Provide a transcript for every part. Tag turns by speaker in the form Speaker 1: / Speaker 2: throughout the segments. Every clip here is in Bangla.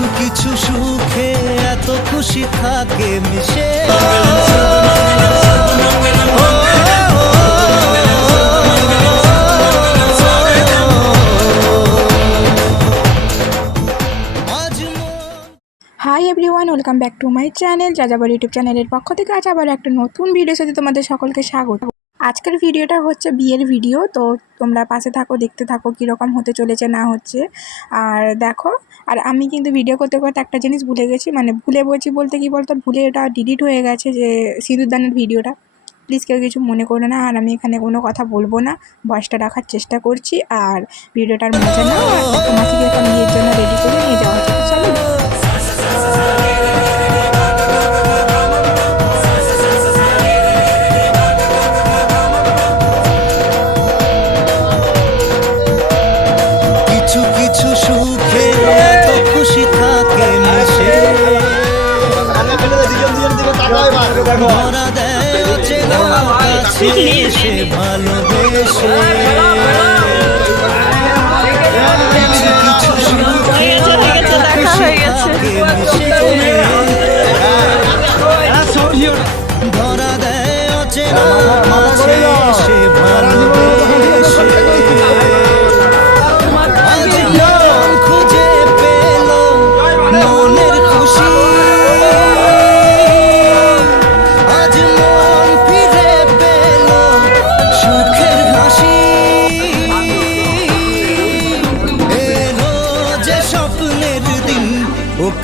Speaker 1: কিছু কিছু সুখে এত খুশি থাকে মিশে।
Speaker 2: Hi everyone welcome back to my channel Jajabor YouTube চ্যানেলের পক্ষ থেকে আজ আবার একটা নতুন ভিডিওর সাথে তোমাদের সকলকে স্বাগত। আজকের ভিডিওটা হচ্ছে বিয়ের ভিডিও, তো তোমরা পাশে থাকো, দেখতে থাকো কীরকম হতে চলেছে, না হচ্ছে। আর দেখো, আর আমি কিন্তু ভিডিও করতে করতে একটা জিনিস ভুলে গেছি মানে ভুলে বলছি বলতে কি বলতো, ভুলে এটা ডিলিট হয়ে গেছে যে সিঁদুরদানের ভিডিওটা। প্লিজ কেউ কিছু মনে করো না, আর আমি এখানে কোনো কথা বলব না, বয়সটা রাখার চেষ্টা করছি, আর ভিডিওটার মজা আর তোমাকে এখন বিয়ের জন্য রেডি করে
Speaker 1: ধরা দেয় অচেনা কাছে এসে ভালোবেসে ধরা দেয় অচেনা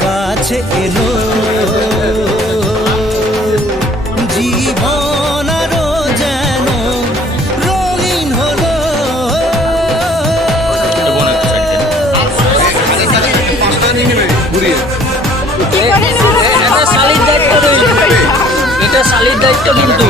Speaker 1: কাছে এলো। জীবন আরও যেন রঙিন হলো।
Speaker 3: এটা শালির দায়িত্ব এটা শালির দায়িত্ব কিন্তু